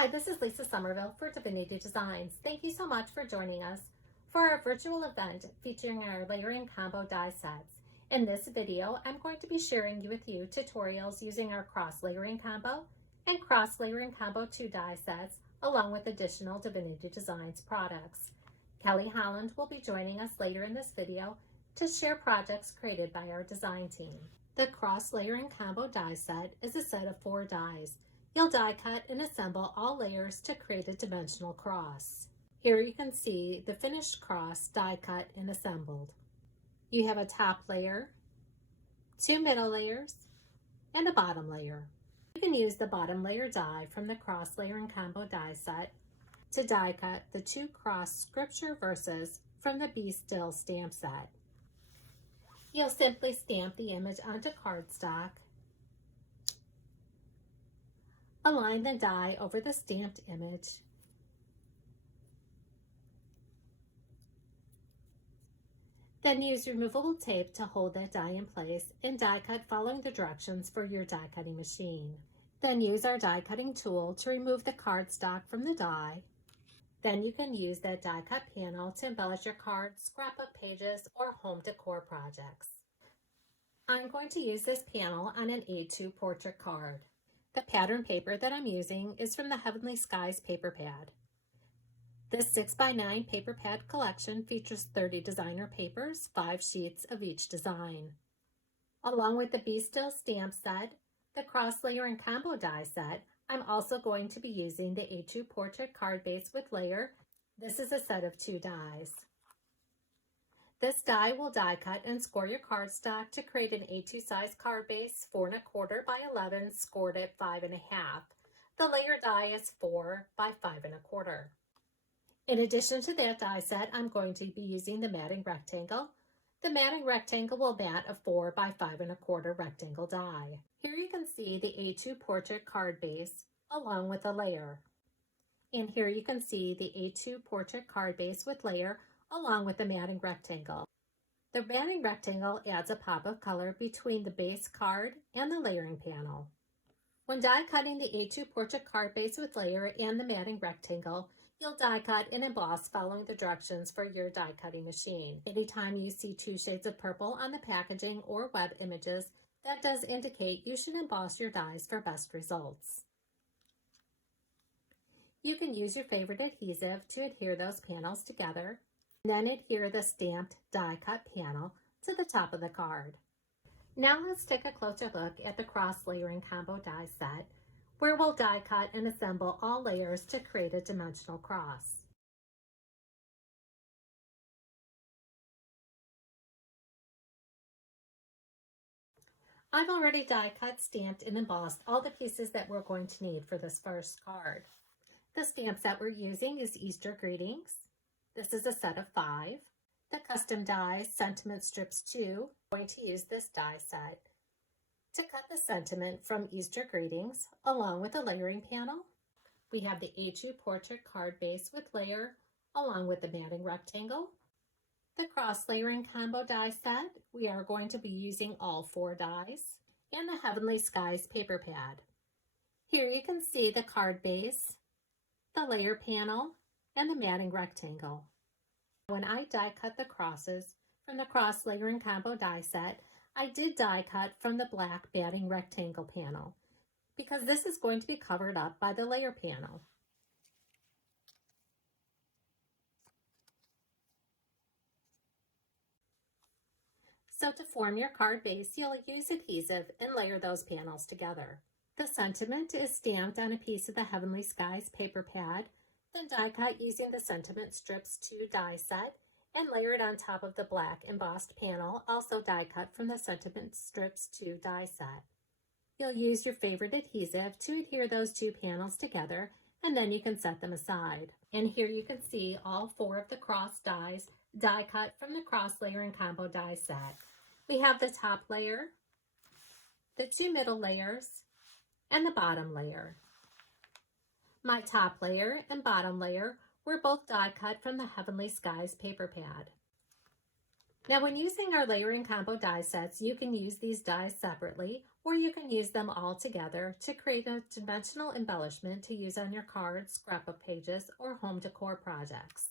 Hi, this is Lisa Somerville for Divinity Designs. Thank you so much for joining us for our virtual event featuring our layering combo die sets. In this video, I'm going to be sharing with you tutorials using our cross layering combo and cross layering combo 2 die sets along with additional Divinity Designs products. Kelly Holland will be joining us later in this video to share projects created by our design team. The cross layering combo die set is a set of 4 dies. You'll die cut and assemble all layers to create a dimensional cross. Here you can see the finished cross die cut and assembled. You have a top layer, 2 middle layers, and a bottom layer. You can use the bottom layer die from the cross layering combo die set to die cut the 2 cross scripture verses from the Be Still stamp set. You'll simply stamp the image onto cardstock, align the die over the stamped image, then use removable tape to hold that die in place and die cut following the directions for your die cutting machine. Then use our die cutting tool to remove the cardstock from the die. Then you can use that die cut panel to embellish your cards, scrapbook pages, or home decor projects. I'm going to use this panel on an A2 portrait card. The pattern paper that I'm using is from the Heavenly Skies paper pad. This 6x9 paper pad collection features 30 designer papers, 5 sheets of each design. Along with the Be Still stamp set, the cross layering combo die set, I'm also going to be using the A2 portrait card base with layer. This is a set of 2 dies. This die will die cut and score your cardstock to create an A2 size card base, 4 1/4 by 11, scored at 5 1/2. The layer die is 4 by 5 1/4. In addition to that die set, I'm going to be using the matting rectangle. The matting rectangle will mat a 4 by 5 1/4 rectangle die. Here you can see the A2 portrait card base along with a layer. And here you can see the A2 portrait card base with layer along with the matting rectangle. The matting rectangle adds a pop of color between the base card and the layering panel. When die cutting the A2 portrait card base with layer and the matting rectangle, you'll die cut and emboss following the directions for your die cutting machine. Anytime you see 2 shades of purple on the packaging or web images, that does indicate you should emboss your dies for best results. You can use your favorite adhesive to adhere those panels together, and then adhere the stamped die cut panel to the top of the card. Now let's take a closer look at the cross layering combo die set, where we'll die cut and assemble all layers to create a dimensional cross. I've already die cut, stamped, and embossed all the pieces that we're going to need for this first card. The stamp set we're using is Easter Greetings. This is a set of 5. The custom die Sentiment Strips 2. I'm going to use this die set to cut the sentiment from Easter Greetings along with the layering panel. We have the A2 portrait card base with layer along with the matting rectangle. The cross layering combo die set, we are going to be using all 4 dies, and the Heavenly Skies paper pad. Here you can see the card base, the layer panel, and the matting rectangle. When I die cut the crosses from the cross layering combo die set, I did die cut from the black matting rectangle panel because this is going to be covered up by the layer panel. So to form your card base, you'll use adhesive and layer those panels together. The sentiment is stamped on a piece of the Heavenly Skies paper pad, then die cut using the Sentiment Strips 2 die set and layered on top of the black embossed panel, also die cut from the Sentiment Strips 2 die set. You'll use your favorite adhesive to adhere those 2 panels together, and then you can set them aside. And here you can see all 4 of the cross dies die cut from the cross layering combo die set. We have the top layer, the 2 middle layers, and the bottom layer. My top layer and bottom layer were both die cut from the Heavenly Skies paper pad. Now when using our layering combo die sets, you can use these dies separately or you can use them all together to create a dimensional embellishment to use on your cards, scrapbook pages, or home decor projects.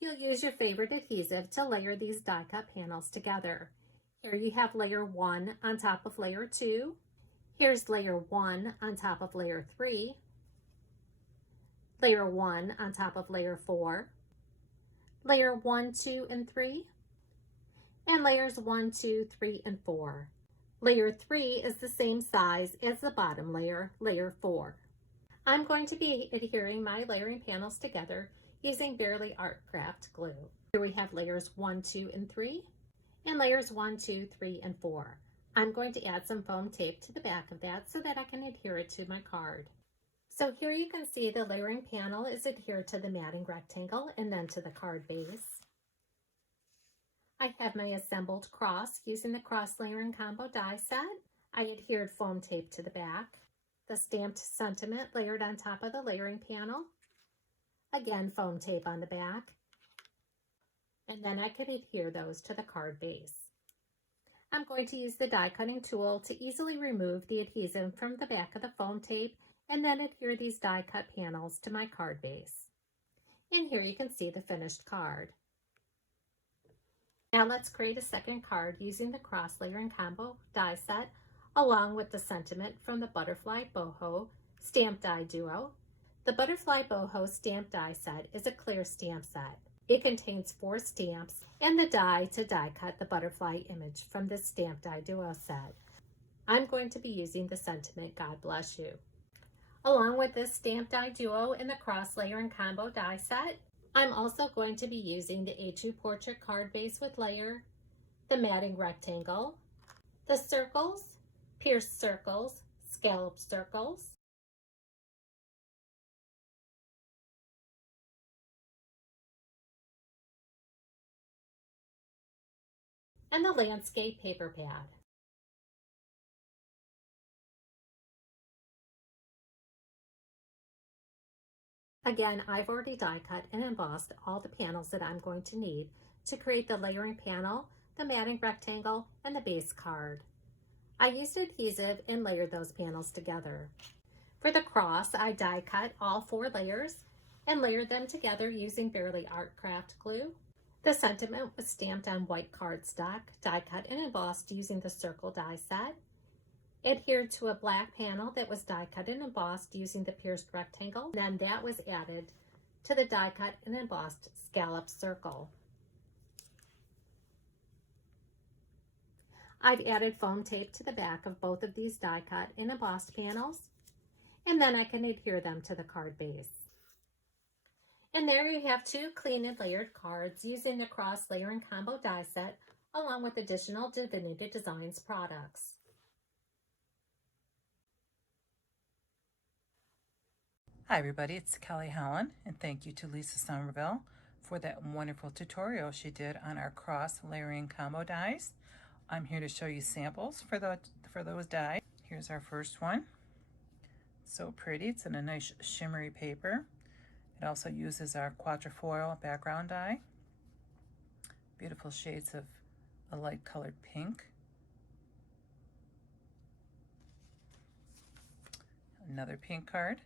You'll use your favorite adhesive to layer these die cut panels together. Here you have layer 1 on top of layer 2. Here's layer 1 on top of layer 3. Layer 1 on top of layer 4. Layer 1, 2, and 3. And layers 1, 2, 3, and 4. Layer 3 is the same size as the bottom layer, layer 4. I'm going to be adhering my layering panels together using Bearly Art Craft glue. Here we have layers 1, 2, and 3, and layers 1, 2, 3, and 4. I'm going to add some foam tape to the back of that so that I can adhere it to my card. So here you can see the layering panel is adhered to the matting rectangle and then to the card base. I have my assembled cross using the cross layering combo die set. I adhered foam tape to the back. The stamped sentiment layered on top of the layering panel. Again, foam tape on the back. And then I could adhere those to the card base. I'm going to use the die cutting tool to easily remove the adhesive from the back of the foam tape and then adhere these die cut panels to my card base. And here you can see the finished card. Now let's create a second card using the cross layering combo die set along with the sentiment from the Butterfly Boho Stamp Die Duo. The Butterfly Boho Stamp Die set is a clear stamp set. It contains 4 stamps and the die to die cut the butterfly image from this Stamp Die Duo set. I'm going to be using the sentiment God Bless You. Along with this Stamp Die Duo and the cross layering combo die set, I'm also going to be using the A2 portrait card base with layer, the matting rectangle, the circles, pierced circles, scallop circles, and the landscape paper pad. Again, I've already die cut and embossed all the panels that I'm going to need to create the layering panel, the matting rectangle, and the base card. I used adhesive and layered those panels together. For the cross, I die cut all 4 layers and layered them together using Bearly Art Craft glue. The sentiment was stamped on white cardstock, die cut and embossed using the circle die set. Adhered to a black panel that was die cut and embossed using the pierced rectangle. Then that was added to the die cut and embossed scallop circle. I've added foam tape to the back of both of these die cut and embossed panels, and then I can adhere them to the card base. And there you have 2 clean and layered cards using the cross layering combo die set along with additional Divinity Designs products. Hi everybody, it's Kelly Holland, and thank you to Lisa Somerville for that wonderful tutorial she did on our cross layering combo dies. I'm here to show you samples for those dies. Here's our first one. So pretty, it's in a nice shimmery paper. It also uses our quatrefoil background die. Beautiful shades of a light colored pink. Another pink card.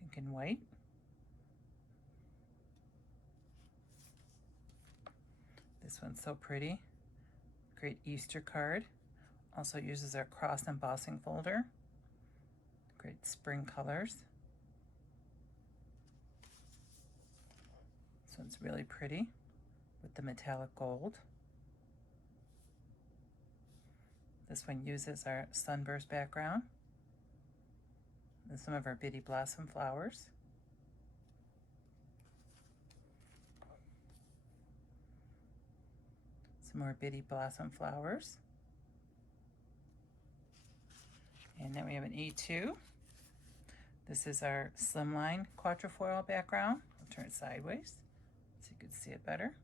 Pink and white. This one's so pretty. Great Easter card. Also uses our cross embossing folder. Great spring colors. This one's really pretty with the metallic gold. This one uses our sunburst background and some of our bitty blossom flowers. Some more bitty blossom flowers. And then we have an E2. This is our slimline quatrefoil background. I'll turn it sideways so you can see it better.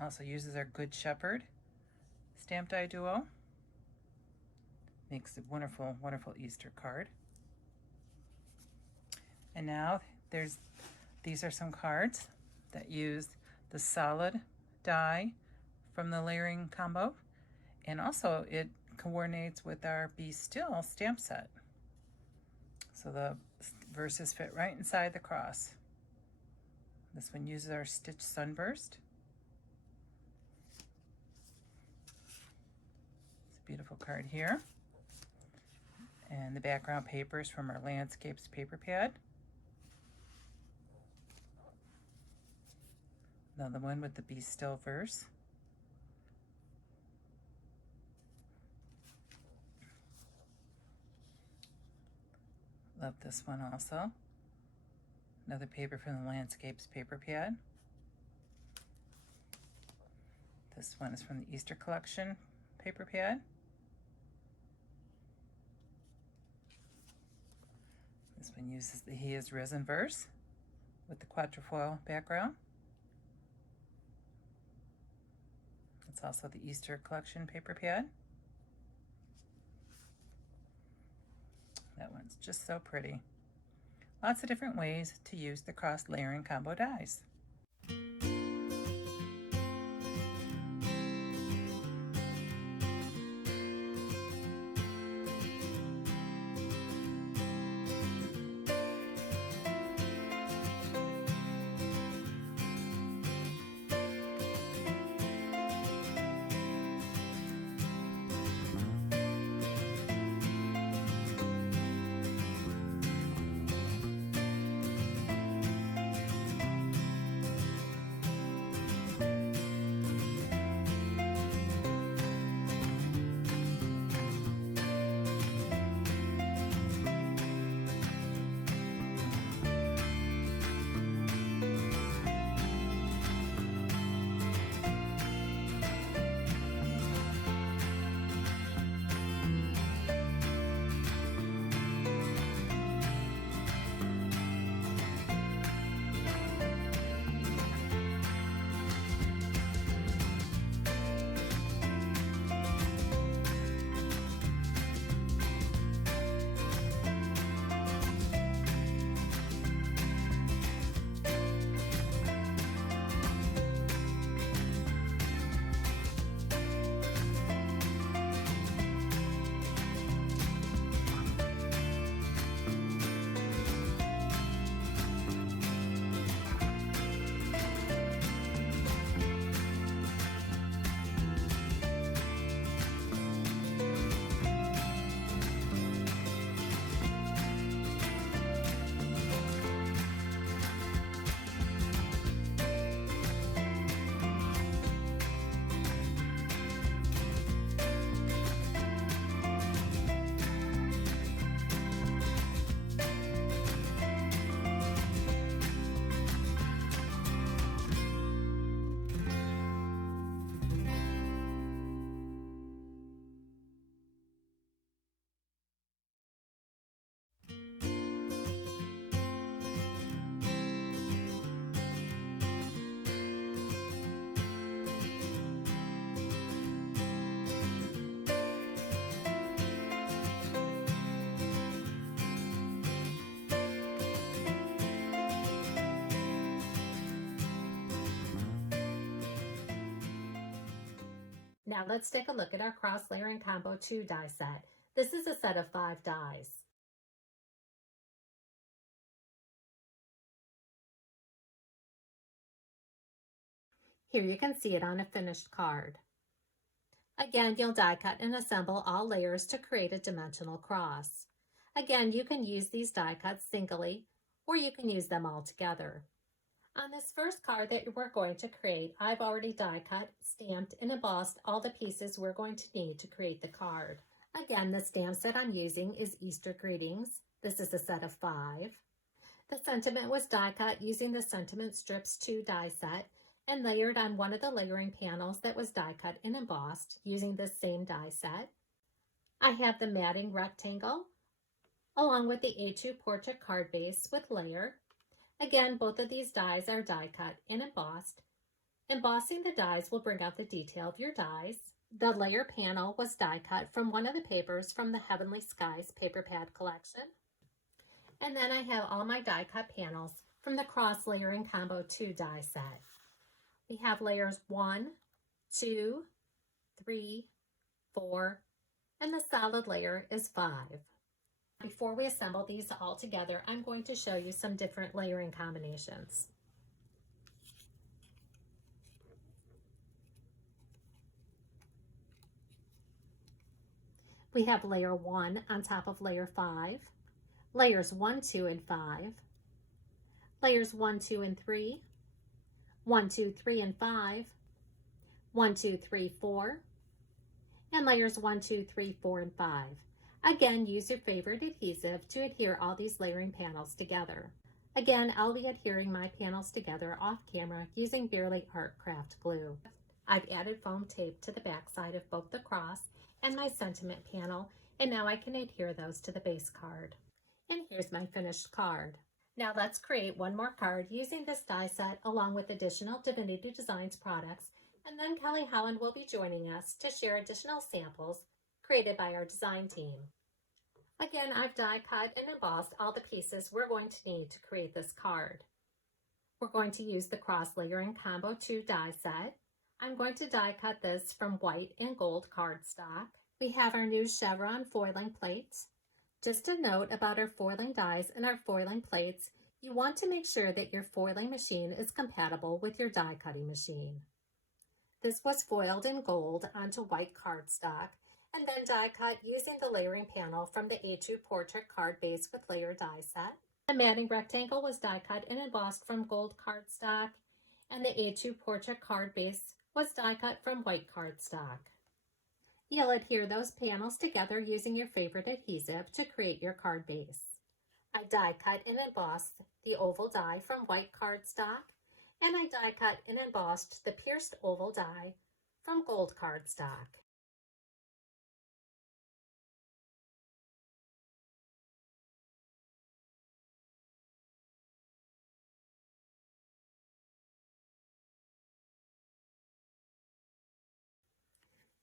Also uses our Good Shepherd Stamp Die Duo. Makes a wonderful, wonderful Easter card. And now these are some cards that use the solid die from the layering combo And also it coordinates with our Be Still stamp set. So the verses fit right inside the cross. This one uses our Stitch Sunburst. It's a beautiful card here. And the background paper is from our Landscapes paper pad. Another one with the Be Still verse. Love this one also. Another paper from the Landscapes paper pad. This one is from the Easter collection paper pad. This one uses the He Is Risen verse with the quatrefoil background. It's also the Easter collection paper pad. That one's just so pretty. Lots of different ways to use the cross layering combo dies. Now let's take a look at our cross layering combo 2 die set. This is a set of 5 dies. Here you can see it on a finished card. Again, you'll die cut and assemble all layers to create a dimensional cross. Again, you can use these die cuts singly, or you can use them all together. On this first card that we're going to create, I've already die cut, stamped, and embossed all the pieces we're going to need to create the card. Again, the stamp set I'm using is Easter Greetings. This is a set of 5. The sentiment was die cut using the Sentiment Strips 2 die set and layered on one of the layering panels that was die cut and embossed using this same die set. I have the matting rectangle along with the A2 portrait card base with layer. Again, both of these dies are die cut and embossed. Embossing the dies will bring out the detail of your dies. The layer panel was die cut from one of the papers from the Heavenly Skies paper pad collection. And then I have all my die cut panels from the Cross Layering Combo 2 die set. We have layers 1, 2, 3, 4, and the solid layer is 5. Before we assemble these all together, I'm going to show you some different layering combinations. We have layer 1 on top of layer 5, layers 1, 2, and 5, layers 1, 2, and 3, 1, 2, 3, and 5, 1, 2, 3, 4, and layers 1, 2, 3, 4, and 5. Again, use your favorite adhesive to adhere all these layering panels together. Again, I'll be adhering my panels together off camera using Bearly Art Craft glue. I've added foam tape to the back side of both the cross and my sentiment panel, and now I can adhere those to the base card. And here's my finished card. Now let's create one more card using this die set along with additional Divinity Designs products, and then Kelly Holland will be joining us to share additional samples created by our design team. Again, I've die cut and embossed all the pieces we're going to need to create this card. We're going to use the cross layering combo 2 die set. I'm going to die cut this from white and gold cardstock. We have our new chevron foiling plates. Just a note about our foiling dies and our foiling plates, you want to make sure that your foiling machine is compatible with your die cutting machine. This was foiled in gold onto white cardstock and then die cut using the layering panel from the A2 portrait card base with layer die set. The matting rectangle was die cut and embossed from gold cardstock, and the A2 portrait card base was die cut from white cardstock. You'll adhere those panels together using your favorite adhesive to create your card base. I die cut and embossed the oval die from white cardstock, and I die cut and embossed the pierced oval die from gold cardstock.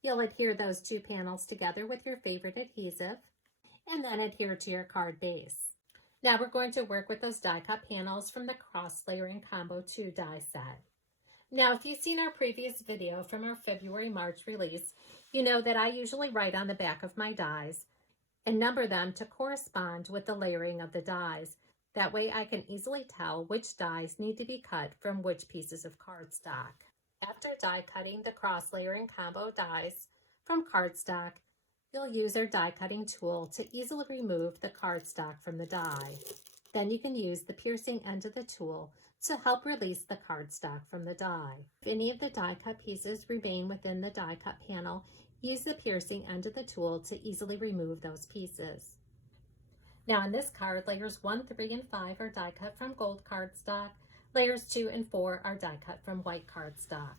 You'll adhere those two panels together with your favorite adhesive and then adhere to your card base. Now we're going to work with those die cut panels from the cross layering combo 2 die set. Now if you've seen our previous video from our February-March release, you know that I usually write on the back of my dies and number them to correspond with the layering of the dies. That way I can easily tell which dies need to be cut from which pieces of cardstock. After die cutting the cross layering combo dies from cardstock, you'll use our die cutting tool to easily remove the cardstock from the die. Then you can use the piercing end of the tool to help release the cardstock from the die. If any of the die cut pieces remain within the die cut panel, use the piercing end of the tool to easily remove those pieces. Now on this card, layers 1, 3, and 5 are die cut from gold cardstock. Layers 2 and 4 are die cut from white cardstock.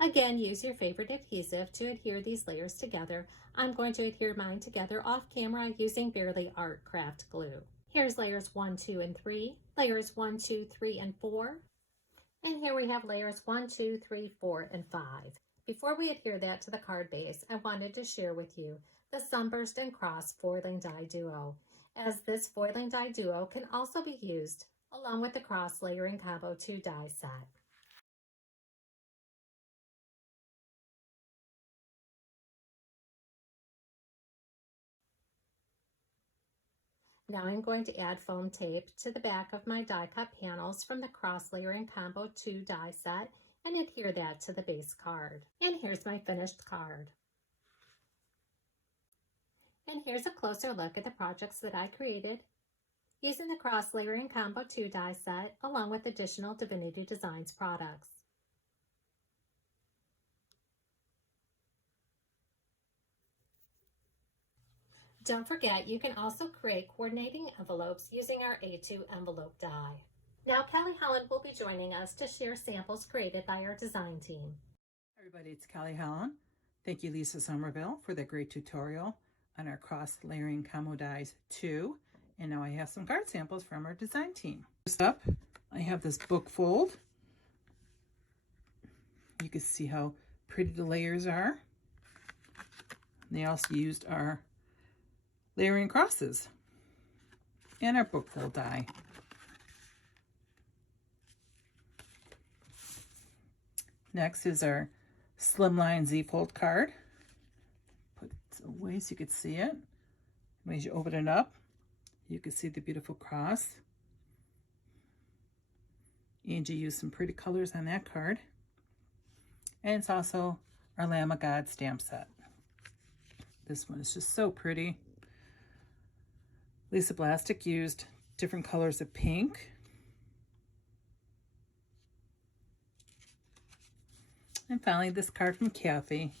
Again, use your favorite adhesive to adhere these layers together. I'm going to adhere mine together off camera using Bearly Art Craft glue. Here's layers 1, 2, and 3, layers 1, 2, 3, and 4. And here we have layers 1, 2, 3, 4, and 5. Before we adhere that to the card base, I wanted to share with you the Sunburst and Cross Foiling Die Duo, as this foiling die duo can also be used along with the cross layering combo 2 die set. Now I'm going to add foam tape to the back of my die cut panels from the cross layering combo 2 die set and adhere that to the base card. And here's my finished card. And here's a closer look at the projects that I created using the cross layering combo 2 die set along with additional Divinity Designs products. Don't forget, you can also create coordinating envelopes using our A2 envelope die. Now Kelly Holland will be joining us to share samples created by our design team. Hi everybody, it's Kelly Holland. Thank you, Lisa Somerville, for that great tutorial on our cross layering combo dies 2. And now I have some card samples from our design team. First up, I have this book fold. You can see how pretty the layers are. They also used our layering crosses and our book fold die. Next is our Slimline Z-fold card. way so you could see it. As you open it up, you can see the beautiful cross. Angie used some pretty colors on that card. And it's also our Lamb of God stamp set. This one is just so pretty. Lisa Blastic used different colors of pink. And finally, this card from Kathy,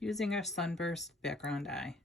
using our Sunburst background die.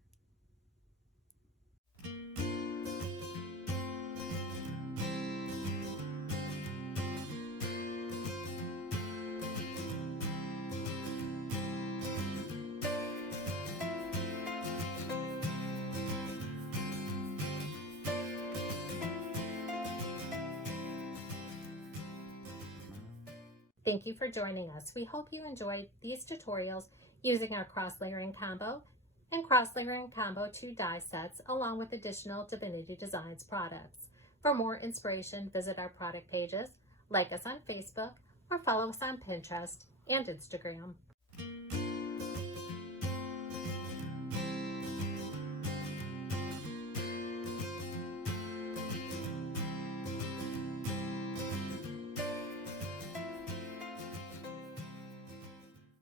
Thank you for joining us. We hope you enjoyed these tutorials using our cross layering combo and cross layering combo 2 die sets, along with additional Divinity Designs products. For more inspiration, visit our product pages, like us on Facebook, or follow us on Pinterest and Instagram.